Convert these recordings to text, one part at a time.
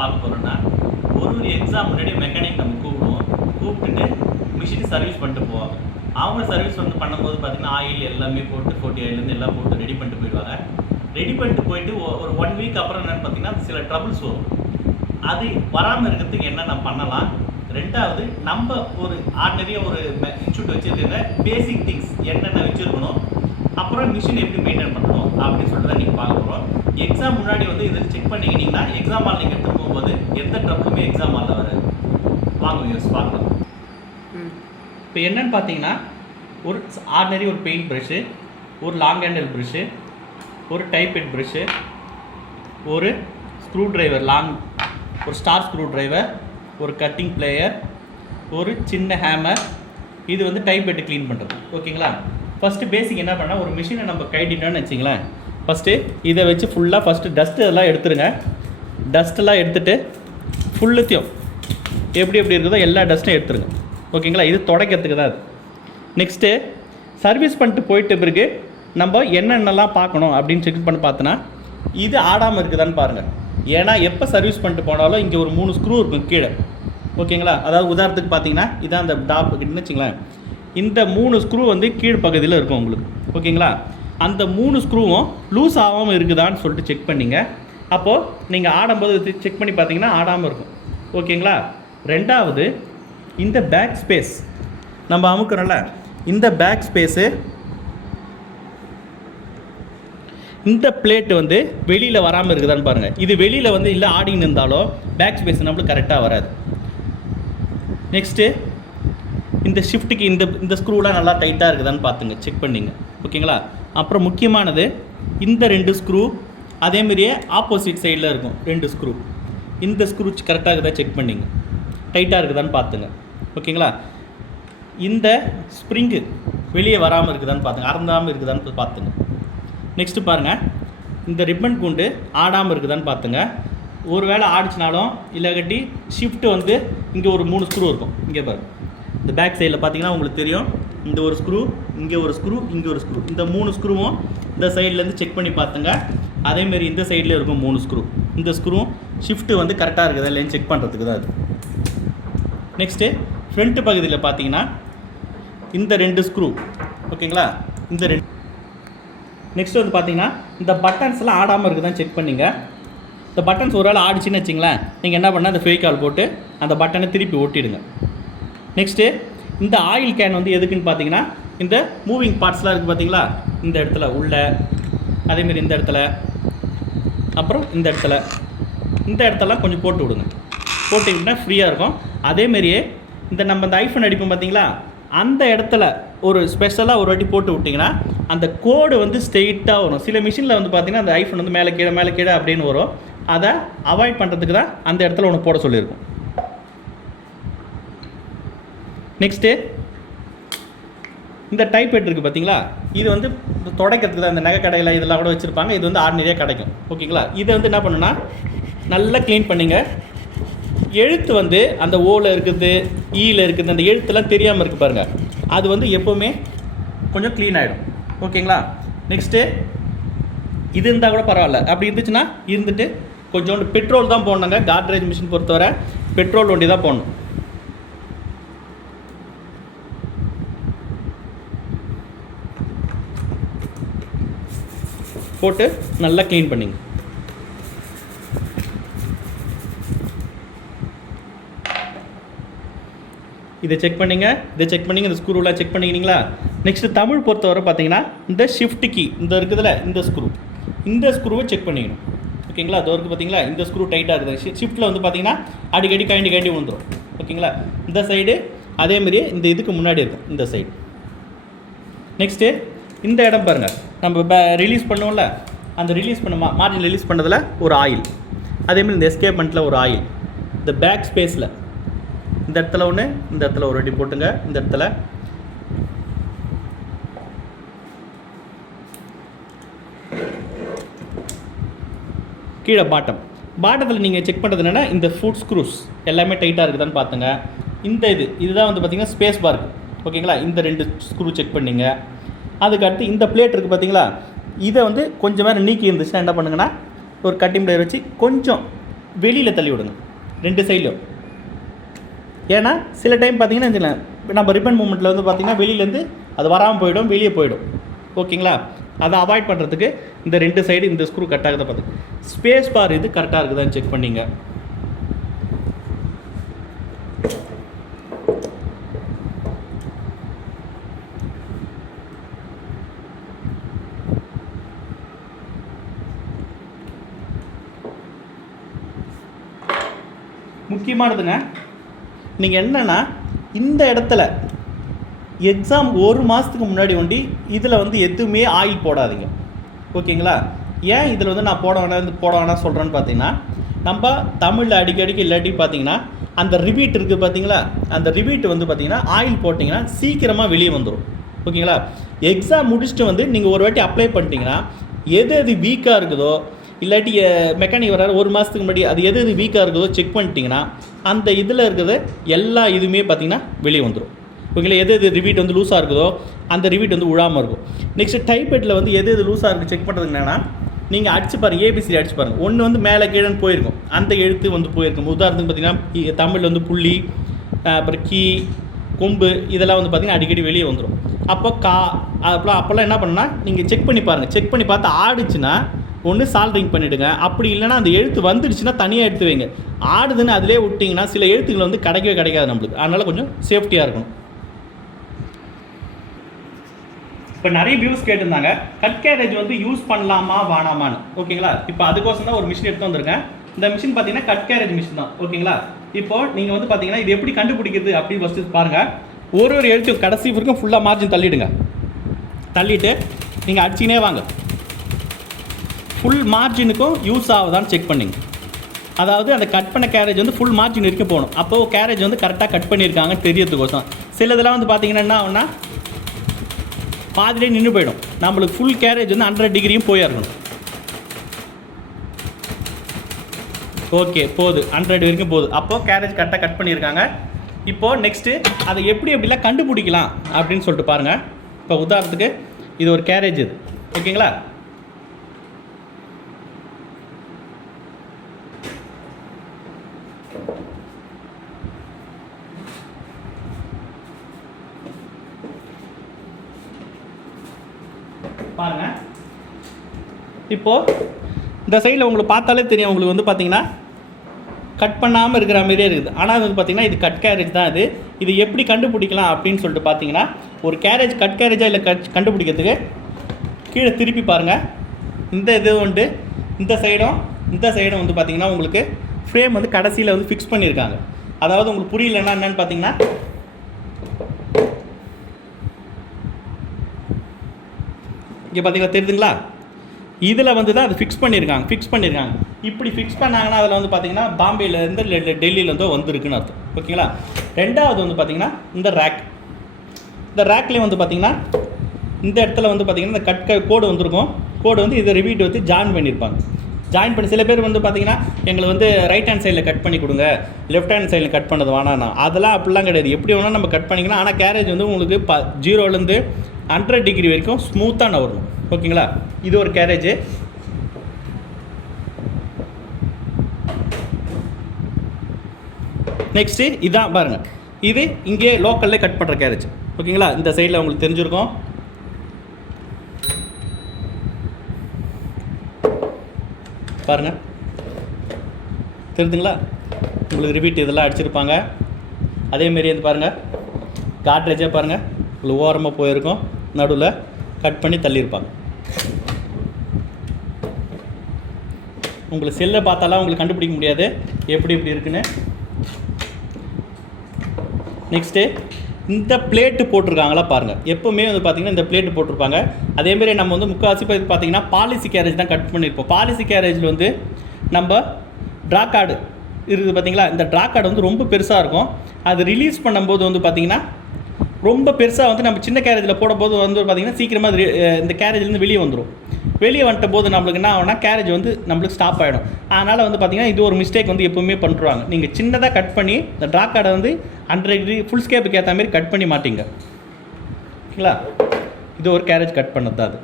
பார்க்க போகிறோன்னா ஒரு எக்ஸாம் முன்னாடி மெக்கானிக் நம்ம கூப்பிட்டுட்டு மிஷின் சர்வீஸ் பண்ணிட்டு போவாங்க. அவங்க சர்வீஸ் வந்து பண்ணும்போது பார்த்திங்கன்னா ஆயில் எல்லாமே போட்டு 40 ஆயிலேருந்து எல்லாம் போட்டு ரெடி பண்ணிட்டு போயிடுவாங்க. ரெடி பண்ணிட்டு போயிட்டு ஒரு 1 வீக் அப்புறம் என்னென்னு பார்த்திங்கன்னா சில ட்ரபிள்ஸ் வரும். அது வராமல் இருக்கிறதுக்கு என்னென்ன பண்ணலாம், ரெண்டாவது நம்ம ஒரு ஆர்டினரியாக ஒரு இன்ஸ்டியூட் வச்சுருக்கிற பேசிக் திங்ஸ் என்னென்ன வச்சுருக்கணும், அப்புறம் மிஷின் எப்படி மெயின்டைன் பண்ணணும் அப்படின்னு சொல்லிட்டு தான் நீங்கள் பார்க்க போகிறோம். எக்ஸாம் முன்னாடி வந்து இதை செக் பண்ணிக்கிட்டிங்கன்னா எக்ஸாம் ஹால் நீங்கள் எடுத்து போகும்போது எந்த ட்ரபிளுமே எக்ஸாம் ஹாலில் வராது. வாங்க யூஸ் பார்க்கலாம். இப்போ என்னென்னு பார்த்தீங்கன்னா ஒரு ஆர்டினரி ஒரு பெயிண்ட் ப்ரஷ்ஷு, ஒரு லாங் ஹேண்டில் ப்ரஷ்ஷு, ஒரு டைப் ஹெட் ப்ரஷ்ஷு, ஒரு ஸ்க்ரூ ட்ரைவர் ஒரு ஸ்டார் ஸ்க்ரூ ட்ரைவர், ஒரு கட்டிங் பிளேயர், ஒரு சின்ன ஹேமர். இது வந்து டைப் ஹெட்டு க்ளீன் பண்ணுறது. ஓகேங்களா? ஃபஸ்ட்டு பேசிக் என்ன பண்ணால் ஒரு மிஷினை நம்ம கைட்டிட்டோன்னு வச்சிங்களேன், ஃபஸ்ட்டு இதை வச்சு ஃபுல்லாக ஃபஸ்ட்டு டஸ்ட்டு எல்லாம் எடுத்துருங்க. டஸ்ட்டெல்லாம் எடுத்துகிட்டு ஃபுல்லுத்தையும் எப்படி இருக்குதோ எல்லா டஸ்ட்டும் எடுத்துருங்க. ஓகேங்களா? இது துடைக்கிறதுக்கு தான் அது. நெக்ஸ்ட்டு சர்வீஸ் பண்ணிட்டு போயிட்ட பிறகு நம்ம என்னென்னலாம் பார்க்கணும் அப்படின்னு செக் பண்ணி பார்த்தோன்னா இது ஆடாமல் இருக்குதான்னு பாருங்கள். ஏன்னா எப்போ சர்வீஸ் பண்ணிட்டு போனாலும் இங்கே ஒரு 3 ஸ்க்ரூ இருக்கும் கீழே. ஓகேங்களா? அதாவது உதாரணத்துக்கு பார்த்தீங்கன்னா இதான் அந்த டாப் கிட்டன்னு வச்சுங்களேன், இந்த 3 ஸ்க்ரூ வந்து கீழ் பகுதியில் இருக்கும் உங்களுக்கு. ஓகேங்களா? அந்த 3 ஸ்க்ரூவும் லூஸ் ஆகாமல் இருக்குதான்னு சொல்லிட்டு செக் பண்ணிங்க. அப்போது நீங்கள் ஆடும்போது செக் பண்ணி பார்த்தீங்கன்னா ஆடாமல் இருக்கும். ஓகேங்களா? ரெண்டாவது இந்த பேக் ஸ்பேஸ் நம்ம அமுக்கிறோம்ல, இந்த பேக் ஸ்பேஸு இந்த பிளேட்டு வந்து வெளியில் வராமல் இருக்குதான்னு பாருங்கள். இது வெளியில் வந்து இல்லை ஆடின்னு இருந்தாலும் பேக் ஸ்பேஸ் நம்மளுக்கு கரெக்டாக வராது. நெக்ஸ்ட்டு இந்த ஷிஃப்ட்டுக்கு இந்த ஸ்க்ரூலாம் நல்லா டைட்டாக இருக்குதான்னு பார்த்துங்க, செக் பண்ணிங்க. ஓகேங்களா? அப்புறம் முக்கியமானது இந்த 2 ஸ்க்ரூ அதேமாரியே ஆப்போசிட் சைடில் இருக்கும் 2 ஸ்க்ரூ. இந்த ஸ்க்ரூ கரெக்டாக இருக்குதா செக் பண்ணிங்க, டைட்டாக இருக்குதான்னு பார்த்துங்க. ஓகேங்களா? இந்த ஸ்ப்ரிங்கு வெளியே வராமல் இருக்குதான்னு பார்த்துங்க, அறந்தாமல் இருக்குதான்னு பார்த்துங்க. நெக்ஸ்ட்டு பாருங்கள், இந்த ரிப்பன் கூண்டு ஆடாமல் இருக்குதான்னு பார்த்துங்க. ஒரு வேளை ஆடிச்சினாலும் இல்லாட்டி ஷிஃப்ட்டு வந்து இங்கே ஒரு 3 ஸ்க்ரூ இருக்கும். இங்கே பாருங்கள், இந்த பேக் சைடில் பார்த்தீங்கன்னா உங்களுக்கு தெரியும், இந்த ஒரு ஸ்க்ரூ, இங்கே ஒரு ஸ்க்ரூ, இங்கே ஒரு ஸ்க்ரூ. இந்த 3 ஸ்க்ரூவும் இந்த சைட்லேருந்து செக் பண்ணி பார்த்துங்க. அதேமாரி இந்த சைடில் இருக்கும் 3 ஸ்க்ரூ. இந்த ஸ்க்ரூவும் ஷிஃப்ட்டு வந்து கரெக்டாக இருக்குதா இல்லைன்னு செக் பண்ணுறதுக்கு தான் அது. நெக்ஸ்ட்டு ஃப்ரண்ட்டு பகுதியில் பார்த்தீங்கன்னா இந்த 2 ஸ்க்ரூ. ஓகேங்களா? இந்த 2. நெக்ஸ்ட்டு வந்து பார்த்தீங்கன்னா இந்த பட்டன்ஸ்லாம் ஆடாமல் இருக்குதான்னு செக் பண்ணிங்க. இந்த பட்டன்ஸ் ஒரு வேளை ஆடிச்சின்னு வச்சிங்களேன், நீங்கள் என்ன பண்ணால் இந்த ஃபெவிகால் போட்டு அந்த பட்டனை திருப்பி ஒட்டிடுங்க. நெக்ஸ்ட்டு இந்த ஆயில் கேன் வந்து எதுக்குன்னு பார்த்தீங்கன்னா இந்த மூவிங் பார்ட்ஸ்லாம் இருக்குது பார்த்தீங்களா, இந்த இடத்துல உள்ள, அதேமாரி இந்த இடத்துல, அப்புறம் இந்த இடத்தெல்லாம் கொஞ்சம் போட்டு விடுங்க. போட்டிங்கன்னா ஃப்ரீயாக இருக்கும். அதேமாரியே நம்ம இந்த ஐஃபோன் அடிப்போம் பார்த்தீங்களா, அந்த இடத்துல ஒரு ஸ்பெஷலாக ஒரு வாட்டி போட்டு விட்டிங்கன்னா அந்த கோடு வந்து ஸ்ட்ரெயிட்டாக வரும். சில மிஷினில் வந்து பார்த்திங்கன்னா அந்த ஐஃபோன் வந்து மேலே கீழே அப்படின்னு வரும். அதை அவாய்ட் பண்ணுறதுக்கு தான் அந்த இடத்துல ஒன்று போட சொல்லியிருக்கும். நெக்ஸ்ட்டு இந்த டைப் ஹெட் இருக்குது பார்த்தீங்களா, இது வந்து துடைக்கிறதுக்கு தான். இந்த நகை கடையில் இதெல்லாம் கூட வச்சுருப்பாங்க. இது வந்து ஆர்டினரியாக கிடைக்கும். ஓகேங்களா? இதை வந்து என்ன பண்ணுன்னா நல்லா க்ளீன் பண்ணிங்க. எழுத்து வந்து அந்த ஓவில் இருக்குது, ஈயில் இருக்குது, அந்த எழுத்துலாம் தெரியாமல் இருக்குது பாருங்கள், அது வந்து எப்போவுமே கொஞ்சம் க்ளீன் ஆகிடும். ஓகேங்களா? நெக்ஸ்ட்டு இது இருந்தால் கூட பரவாயில்ல, அப்படி இருந்துச்சுன்னா இருந்துட்டு கொஞ்சோண்டு பெட்ரோல் தான் போடணுங்க. காட்ரேஜ் மிஷின் பொறுத்தவரை பெட்ரோல் வண்டி தான் போடணும். போட்டு நல்லா க்ளீன் பண்ணிங்க. இதை செக் பண்ணிங்க, இந்த ஸ்க்ரூலாம் செக் பண்ணிக்கிங்களா? நெக்ஸ்ட்டு தமிழ் பொறுத்தவரை பார்த்தீங்கன்னா இந்த ஷிஃப்ட் கீ இந்த இருக்குதுல்ல, இந்த ஸ்க்ரூவை செக் பண்ணிக்கணும். ஓகேங்களா? அது இருக்குது பார்த்தீங்களா, இந்த ஸ்க்ரூ டைட்டாக இருக்குது. ஷிஃப்ட்டில் வந்து பார்த்தீங்கன்னா அடிக்கடி கைண்டி விழுந்துடும். ஓகேங்களா? இந்த சைடு அதேமாரியே இந்த இதுக்கு முன்னாடி இருக்கும் இந்த சைடு. நெக்ஸ்ட்டு இந்த இடம் பாருங்கள், நம்ம ரிலீஸ் பண்ணுவோம்ல, அந்த ரிலீஸ் பண்ண மார்ஜின் ரிலீஸ் பண்ணதில் ஒரு ஆயில், அதேமாதிரி இந்த எஸ்கேப்மெண்ட்டில் ஒரு ஆயில், இந்த பேக் ஸ்பேஸில் இந்த இடத்துல ஒன்று, இந்த இடத்துல ஒரு அடி போட்டுங்க. இந்த இடத்துல கீழே பாட்டத்தில் நீங்கள் செக் பண்ணுறது என்னென்னா இந்த ஃபுட் ஸ்க்ரூஸ் எல்லாமே டைட்டாக இருக்குதான்னு பார்த்துங்க. இந்த இதுதான் வந்து பார்த்திங்கன்னா ஸ்பேஸ் பார். ஓகேங்களா? இந்த 2 ஸ்க்ரூ செக் பண்ணிங்க. அதுக்கடுத்து இந்த பிளேட் இருக்குது பார்த்தீங்களா, இதை வந்து கொஞ்சம் நேரம் நீக்கி இருந்துச்சுன்னா என்ன பண்ணுங்கன்னா ஒரு கட்டிங் பிளேயர் வச்சு கொஞ்சம் வெளியில் தள்ளி விடுங்க 2 சைட்லையும். ஏன்னா சில டைம் பார்த்தீங்கன்னா நம்ம ரிப்பன் மூமெண்ட்டில் வந்து பார்த்திங்கன்னா வெளியிலேருந்து அது வராமல் போயிடும், வெளியே போயிடும். ஓகேங்களா? அதை அவாய்ட் பண்ணுறதுக்கு இந்த 2 சைடு இந்த ஸ்க்ரூ கட் ஆகுதை பார்த்து ஸ்பேஸ் பார் இது கரெக்டாக இருக்குதான்னு செக் பண்ணிங்க. முக்கியமானதுங்க, நீங்கள் என்னென்னா இந்த இடத்துல எக்ஸாம் 1 மாதத்துக்கு முன்னாடி ஒண்டி இதில் வந்து எதுவுமே ஆயில் போடாதீங்க. ஓகேங்களா? ஏன் இதில் வந்து நான் போட வேணாம் சொல்கிறேன்னு பார்த்தீங்கன்னா, நம்ம தமிழில் அடிக்கடிக்கு இல்லாட்டி பார்த்தீங்கன்னா அந்த ரிபீட் இருக்குது பார்த்தீங்களா, அந்த ரிபீட் வந்து பார்த்தீங்கன்னா ஆயில் போட்டிங்கன்னா சீக்கிரமாக வெளியே வந்துடும். ஓகேங்களா? எக்ஸாம் முடிச்சுட்டு வந்து நீங்கள் ஒரு வாட்டி அப்ளை பண்ணிட்டீங்கன்னா எது வீக்காக இருக்குதோ, இல்லாட்டி மெக்கானிக் வராது 1 மாதத்துக்கு முன்னாடி அது எது வீக்காக இருக்குதோ செக் பண்ணிட்டீங்கன்னா அந்த இதில் இருக்கிறது எல்லா இதுவுமே பார்த்திங்கன்னா வெளியே வந்துடும். ஓகேங்களா? எது ரிபீட் வந்து லூஸாக இருக்குதோ அந்த ரிபீட் வந்து விழாமல் இருக்கும். நெக்ஸ்ட்டு டைப்பெட்டில் வந்து எது லூஸாக இருக்குது செக் பண்ணுறதுக்கு என்னென்னா, நீங்கள் அடிச்சு பாருங்கள், ஏபிசி அடிச்சு பாருங்கள். ஒன்று வந்து மேலே கீழேன்னு போயிருக்கும், அந்த எழுத்து வந்து போயிருக்கும். உதாரணத்துக்கு பார்த்திங்கன்னா தமிழில் வந்து புள்ளி, அப்புறம் கீ, கொம்பு இதெல்லாம் வந்து பார்த்திங்கன்னா அடிக்கடி வெளியே வந்துடும். அப்போ அப்போல்லாம் என்ன பண்ணால் நீங்கள் செக் பண்ணி பாருங்கள். செக் பண்ணி பார்த்து ஆடிச்சுன்னா ஒன்று சால்ட்ரிங் பண்ணிவிடுங்க. அப்படி இல்லைனா அந்த எழுத்து வந்துடுச்சுன்னா தனியாக எடுத்து வைங்க. ஆடுதுன்னு அதிலே விட்டிங்கன்னா சில எழுத்துக்கள் வந்து கிடைக்காது நம்மளுக்கு. அதனால் கொஞ்சம் சேஃப்டியாக இருக்கணும். இப்போ நிறைய வியூஸ் கேட்டிருந்தாங்க, கட் கேரேஜ் வந்து யூஸ் பண்ணலாமா வேணாமான்னு. ஓகேங்களா? இப்போ அதுக்கோசம் தான் ஒரு மிஷின் எடுத்து வந்திருக்கேன். இந்த மிஷின் பார்த்தீங்கன்னா கட் கேரேஜ் மிஷின் தான். ஓகேங்களா? இப்போ நீங்கள் வந்து பார்த்தீங்கன்னா இது எப்படி கண்டுபிடிக்கிறது அப்படின்னு ஃபஸ்ட்டு பாருங்கள். ஒரு எழுத்து கடைசி வரைக்கும் ஃபுல்லாக மார்ஜின் தள்ளிவிடுங்க. தள்ளிவிட்டு நீங்கள் அடிச்சினே வாங்க. ஃபுல் மார்ஜினுக்கும் யூஸ் ஆகுதான்னு செக் பண்ணிங்க. அதாவது அந்த கட் பண்ண கேரேஜ் வந்து ஃபுல் மார்ஜின் வரைக்கும் போகணும். அப்போது கேரேஜ் வந்து கரெக்டாக கட் பண்ணியிருக்காங்கன்னு தெரியறதுக்கோசம். சிலதெல்லாம் வந்து பார்த்தீங்கன்னா என்ன ஆகுனா பாதிலே நின்று போயிடும். நம்மளுக்கு ஃபுல் கேரேஜ் வந்து 100 டிகிரியும் போய் இருக்கணும். ஓகே, போகுது 100 வரைக்கும் போகுது. அப்போது கேரேஜ் கரெக்டாக கட் பண்ணியிருக்காங்க. இப்போது நெக்ஸ்ட்டு அதை எப்படிலாம் கண்டுபிடிக்கலாம் அப்படின்னு சொல்லிட்டு பாருங்கள். இப்போ உதாரணத்துக்கு இது ஒரு கேரேஜ் இது. ஓகேங்களா? பாருங்க, இப்போது இந்த சைடில் உங்களுக்கு பார்த்தாலே தெரியும், உங்களுக்கு வந்து பார்த்தீங்கன்னா கட் பண்ணாமல் இருக்கிற மாதிரியே இருக்குது. ஆனால் அது வந்து பார்த்தீங்கன்னா இது கட் கேரேஜ் தான். இது எப்படி கண்டுபிடிக்கலாம் அப்படின்னு சொல்லிட்டு பார்த்தீங்கன்னா, ஒரு கேரேஜ் கட் கேரேஜாக இல்லை கண்டுபிடிக்கிறதுக்கு கீழே திருப்பி பாருங்கள். இந்த இது வந்து இந்த சைடும் வந்து பார்த்தீங்கன்னா உங்களுக்கு ஃப்ரேம் வந்து கடைசியில் வந்து ஃபிக்ஸ் பண்ணியிருக்காங்க. அதாவது உங்களுக்கு புரியலன்னா என்னென்னு பார்த்தீங்கன்னா, இங்கே பார்த்தீங்கன்னா தெரியுதுங்களா, இதில் வந்து தான் அது ஃபிக்ஸ் பண்ணியிருக்காங்க. இப்படி ஃபிக்ஸ் பண்ணாங்கன்னா அதில் வந்து பார்த்தீங்கன்னா பாம்பேலேருந்து இல்லை டெல்லியிலேருந்தோ வந்துருக்குன்னு அர்த்தம். ஓகேங்களா? ரெண்டாவது வந்து பார்த்தீங்கன்னா இந்த ரேக்லேயும் வந்து பார்த்தீங்கன்னா இந்த இடத்துல வந்து பார்த்தீங்கன்னா இந்த கட் கோடு வந்துருக்கும். கோடு வந்து இதை ரிபீட் வச்சு ஜாயின் பண்ணி சில பேர் வந்து பார்த்தீங்கன்னா எங்களுக்கு வந்து ரைட் ஹேண்ட் சைடில் கட் பண்ணி கொடுங்க, லெஃப்ட் ஹேண்ட் சைடில் கட் பண்ணது வேணாண்ணா. அதெல்லாம் அப்படிலாம் கிடையாது. எப்படி வேணால் நம்ம கட் பண்ணிக்கலாம். ஆனால் கேரேஜ் வந்து உங்களுக்கு 0லேருந்து 100 டிகிரி வரைக்கும் ஸ்மூத்தாக வரணும். ஓகேங்களா? இது ஒரு கேரேஜ். நெக்ஸ்ட்டு இதான் பாருங்கள், இது இங்கே லோக்கல்லே கட் பண்ணுற கேரேஜ். ஓகேங்களா? இந்த சைடில் உங்களுக்கு தெரிஞ்சிருக்கும். பாருங்கள், தெரியுதுங்களா? உங்களுக்கு ரிபீட் இதெல்லாம் அடிச்சிருப்பாங்க. அதேமாரி வந்து பாருங்கள், காட்ரேஜாக பாருங்கள், உங்களுக்கு ஓரமாக போயிருக்கும், நடுவில் கட் பண்ணி தள்ளியிருப்பாங்க. உங்களுக்கு செல்லை பார்த்தாலாம் உங்களுக்கு கண்டுபிடிக்க முடியாது எப்படி இருக்குன்னு. நெக்ஸ்ட்டு இந்த பிளேட்டு போட்டிருக்காங்களா பாருங்கள். எப்போவுமே வந்து பார்த்திங்கன்னா இந்த பிளேட்டு போட்டிருப்பாங்க. அதேமாரி நம்ம வந்து முக்கால்வாசி பார்த்திங்கன்னா பாலிசி கேரேஜ் தான் கட் பண்ணியிருப்போம். பாலிசி கேரேஜில் வந்து நம்ம ட்ரா கார்டு இருக்குது பார்த்திங்களா, இந்த ட்ரா கார்டு வந்து ரொம்ப பெருசாக இருக்கும். அது ரிலீஸ் பண்ணும்போது வந்து பார்த்திங்கன்னா ரொம்ப பெருசாக வந்து நம்ம சின்ன கேரேஜில் போடும்போது வந்து பார்த்திங்கன்னா சீக்கிரமாக இந்த கேரேஜ்லேருந்து வெளியே வந்துடும். வெளியே வந்துட்ட போது நம்மளுக்கு என்ன ஆகும்னா கேரேஜ் வந்து நம்மளுக்கு ஸ்டாப் ஆகிடும். அதனால் வந்து பார்த்திங்கன்னா இது ஒரு மிஸ்டேக் வந்து எப்போவுமே பண்ணுறாங்க. நீங்கள் சின்னதாக கட் பண்ணி இந்த ட்ரா கார்டை வந்து 100 டிகிரி ஃபுல் ஸ்கேப்புக்கு ஏற்ற மாதிரி கட் பண்ணி மாட்டிங்க. ஓகேங்களா? இது ஒரு கேரேஜ் கட் பண்ணது தான். அது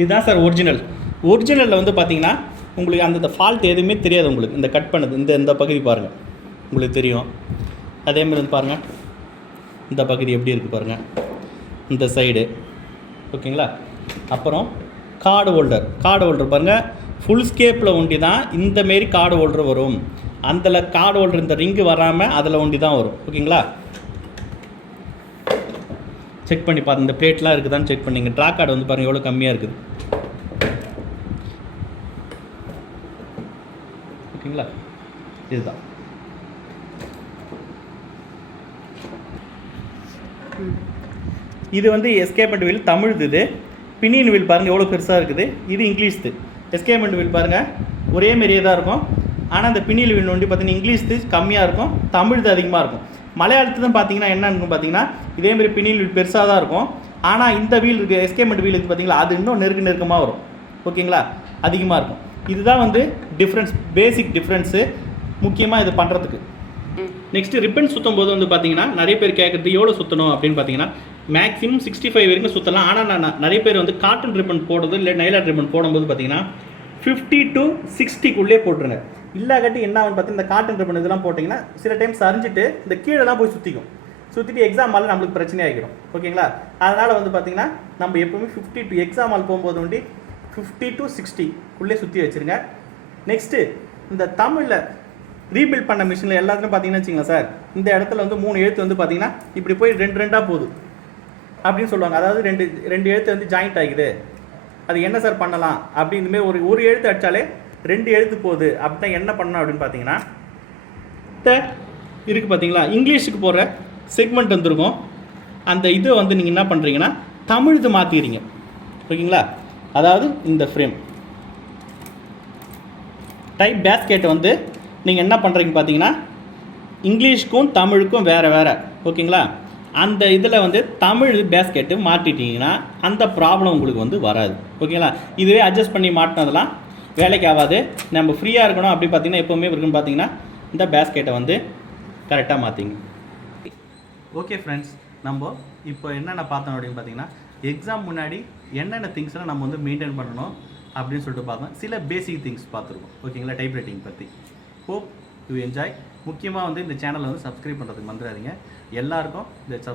இதுதான் சார் ஒரிஜினலில் வந்து பார்த்தீங்கன்னா உங்களுக்கு அந்த ஃபால்ட் எதுவுமே தெரியாது. உங்களுக்கு இந்த கட் பண்ணது இந்த பகுதி பாருங்கள், உங்களுக்கு தெரியும். அதேமாதிரி வந்து பாருங்கள், இந்த பகுதி எப்படி இருக்குது பாருங்கள், இந்த சைடு. ஓகேங்களா? அப்புறம் கார்டு ஹோல்டர் பாருங்கள், ஃபுல் ஸ்கேப்பில் ஒண்டி தான் இந்தமாரி கார்டு ஹோல்டர் வரும். அதில் கார்டு ஹோல்டர் இந்த ரிங்கு வராமல் அதில் ஒண்டி தான் வரும். ஓகேங்களா? செக் பண்ணி பாருங்கள், இந்த பிளேட்லாம் இருக்குதான்னு செக் பண்ணிங்க. ட்ரா கார்டு வந்து பாருங்கள் எவ்வளோ கம்மியாக இருக்குது. ஓகேங்களா? இதுதான். இது வந்து எஸ்கேப்மெண்ட் வீல் தமிழ்து. இது பினியன் வீல் பாருங்கள் எவ்வளோ பெருசாக இருக்குது. இது இங்கிலீஷ்து. எஸ்கேப்மெண்ட் வீல் பாருங்கள் ஒரே மாரியே தான் இருக்கும். ஆனால் அந்த பினியல் வீல் ஒண்டி பார்த்தீங்கன்னா இங்கிலீஷ்து கம்மியாக இருக்கும், தமிழ்து அதிகமாக இருக்கும். மலையாளத்து தான் பார்த்தீங்கன்னா என்ன இருக்கும் பார்த்தீங்கன்னா இதேமாரி பினியல் வீல் பெருசாக தான் இருக்கும். ஆனால் இந்த வீல் இருக்குது எஸ்கேப்மெண்ட் வீல் இருக்குது பார்த்தீங்களா, அது இன்னும் நெருக்கமாக வரும். ஓகேங்களா? அதிகமாக இருக்கும். இதுதான் வந்து டிஃப்ரென்ஸ், பேசிக் டிஃப்ரென்ஸு முக்கியமாக இது பண்ணுறதுக்கு. நெக்ஸ்ட்டு ரிப்பன் சுற்றும் போது வந்து பார்த்தீங்கன்னா நிறைய பேர் கேட்குறது எவ்வளோ சுற்றணும் அப்படின்னு பார்த்தீங்கன்னா மேக்ஸிமம் 65 வரைக்கும் சுற்றலாம். ஆனால் நான் நிறைய பேர் வந்து காட்டன் ரிப்பன் போடுறது இல்லை நைலான் ரிப்பன் போடும்போது பார்த்தீங்கன்னா 50 to 60க்குள்ளே போட்டுருங்க. இல்லாட்டி என்ன ஆகும் பார்த்தீங்கன்னா இந்த காட்டன் ரிப்பன் இதெல்லாம் போட்டிங்கன்னா சில டைம் சரிஞ்சிட்டு இந்த கீழெல்லாம் போய் சுற்றிட்டு எக்ஸாம் ஹாலில் நம்மளுக்கு பிரச்சனை ஆகிடும். ஓகேங்களா? அதனால் வந்து பார்த்தீங்கன்னா நம்ம எப்போவுமே 50 to எக்ஸாம் ஹால் போகும்போது வந்து 50 to 60க்குள்ளே சுற்றி வச்சுருங்க. நெக்ஸ்ட்டு இந்த தமிழில் ரீபில்ட் பண்ண மிஷினில் எல்லாத்துலையும் பார்த்தீங்கன்னா வச்சுங்களேன் சார், இந்த இடத்துல வந்து 3 எழுத்து வந்து பார்த்தீங்கன்னா இப்படி போய் ரெண்டாக போகுது அப்படின்னு சொல்லுவாங்க. அதாவது ரெண்டு எழுத்து வந்து ஜாயிண்ட் ஆகிது, அது என்ன சார் பண்ணலாம் அப்படின்னுமே ஒரு எழுத்து அடித்தாலே 2 எழுத்து போகுது. அப்படின்னா என்ன பண்ணணும் அப்படின்னு பார்த்தீங்கன்னா இருக்குது பார்த்தீங்களா, இங்கிலீஷுக்கு போகிற செக்மெண்ட் வந்துருக்கும். அந்த இது வந்து நீங்கள் என்ன பண்ணுறீங்கன்னா தமிழ்து மாற்றிக்கிறீங்க. ஓகேங்களா? அதாவது இந்த ஃப்ரேம் டைப் பேஸ்கெட் வந்து நீங்கள் என்ன பண்ணுறீங்க பார்த்தீங்கன்னா இங்கிலீஷ்க்கும் தமிழுக்கும் வேறு. ஓகேங்களா? அந்த இதில் வந்து தமிழ் பேஸ்கெட்டு மாட்டிட்டீங்கன்னா அந்த ப்ராப்ளம் உங்களுக்கு வந்து வராது. ஓகேங்களா? இதுவே அட்ஜஸ்ட் பண்ணி மாட்டினதெல்லாம் வேலைக்கு ஆகாது. நம்ம ஃப்ரீயாக இருக்கணும் அப்படி பார்த்தீங்கன்னா எப்போவுமே இருக்குன்னு பார்த்தீங்கன்னா இந்த பேஸ்கெட்டை வந்து கரெக்டாக மாற்றிங்க. ஓகே ஃப்ரெண்ட்ஸ், நம்ம இப்போ என்னென்ன பார்த்தோம் அப்படின்னு பார்த்தீங்கன்னா எக்ஸாம் முன்னாடி என்னென்ன திங்ஸ்லாம் நம்ம வந்து மெயின்டைன் பண்ணணும் அப்படின்னு சொல்லிட்டு பார்த்தோம். சில பேசிக் திங்ஸ் பார்த்துருக்கோம். ஓகேங்களா? டைப்ரைட்டிங் பற்றி. Hope you enjoy. முக்கியமாக வந்து இந்த சேனலை வந்து சப்ஸ்கிரைப் பண்ணுறதுக்கு மறந்துடாதீங்க. எல்லாருக்கும் இந்த